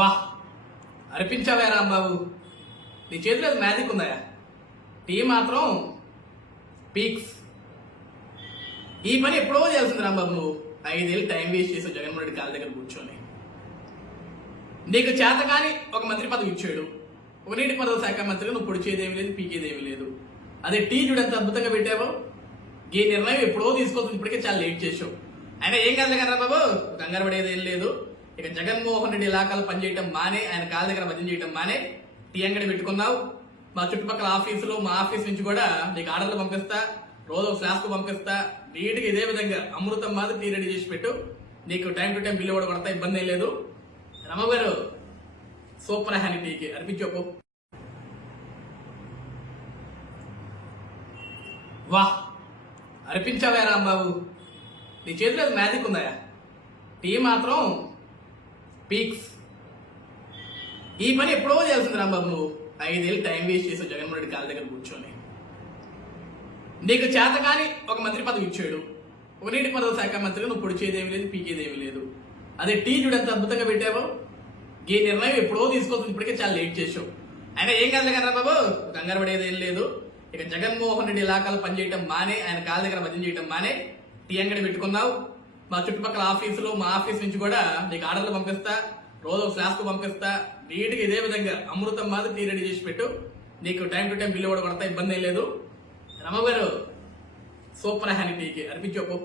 వా అనిపించావా రాంబాబు, నీ చేతిలో మ్యాజిక్ ఉందా? టీ మాత్రం పీక్స్. ఈ పని ఎప్పుడో చేయాల్సింది రాంబాబు. నువ్వు 5 ఏళ్ళు టైం వేస్ట్ చేసావు జగన్మోహన్ రెడ్డి కాళ్ళ దగ్గర కూర్చొని. నీకు చేత కానీ ఒక మంత్రి పదవి ఇచ్చాడు, ఒక నీటిపారుదల శాఖ మంత్రిగా నువ్వు పొడిచేదేమీ లేదు, పీకేదేమీ లేదు. అదే టీ చూడు ఎంత అద్భుతంగా పెట్టావో. ఈ నిర్ణయం ఎప్పుడో తీసుకోవచ్చు, ఇప్పటికే చాలా లేట్ చేసావు. అయినా ఏం కాదు కదా బాబు, కంగారు పడేది ఏం లేదు. ఇక జగన్మోహన్ రెడ్డి ఇలాకాలు పనిచేయటం మానే, ఆయన కాళ్ళ దగ్గర భజన చేయటం మానే, టీ అంగడి పెట్టుకున్నావు. మా చుట్టుపక్కల ఆఫీసులు, మా ఆఫీస్ నుంచి కూడా నీకు ఆర్డర్లు పంపిస్తా, రోజు ఫ్లాస్క్ పంపిస్తా. నీటికి ఇదే విధంగా అమృతం మాది టీ రెడీ చేసి పెట్టు. నీకు టైం టు టైం బిల్లు కూడా కొడతా, ఇబ్బంది ఏం లేదు. రమ గారు సూపర్ హ్యానీ టీకి అనిపించోపు. వా అనిపించావా రాంబాబు, నీ చేతిలో మ్యాజిక్ ఉందా? టీ మాత్రం పీక్స్. ఈ పని ఎప్పుడో చేయాల్సింది రాంబాబు. నువ్వు 5 ఏళ్ళు టైం వేస్ట్ చేసావు జగన్మోహన్ రెడ్డి కాళ్ళ దగ్గర కూర్చొని. నీకు చేత కానీ ఒక మంత్రి పదవి ఇచ్చాడు, ఒక నీటిపారుదల శాఖ మంత్రిగా నువ్వు పొడిచేదేమీ లేదు, పీకేదేమీ లేదు. అదే టీ చూడు ఎంత అద్భుతంగా పెట్టావో. ఈ నిర్ణయం ఎప్పుడో తీసుకోవచ్చు, ఇప్పటికే చాలా లేట్ చేసావు. అయినా ఏం కాదు కదా బాబు, కంగారు పడేది ఏం లేదు. ఇక జగన్మోహన్ రెడ్డి ఇలాకాలు పనిచేయటం మానే, ఆయన కాళ్ళ దగ్గర భజన చేయటం మానే, టీ అంగడి పెట్టుకున్నావు. మా చుట్టుపక్కల ఆఫీసులు, మా ఆఫీస్ నుంచి కూడా నీకు ఆర్డర్లు పంపిస్తా, రోజు ఫ్లాస్క్ పంపిస్తా. నీటికి ఇదే విధంగా అమృతం మాది టీ రెడీ చేసి పెట్టు. నీకు టైం టు టైం బిల్లు కూడా కొడతా, ఇబ్బంది ఏం లేదు. రమ గారు సూపర్ హ్యానీ టీకి అనిపించోపు.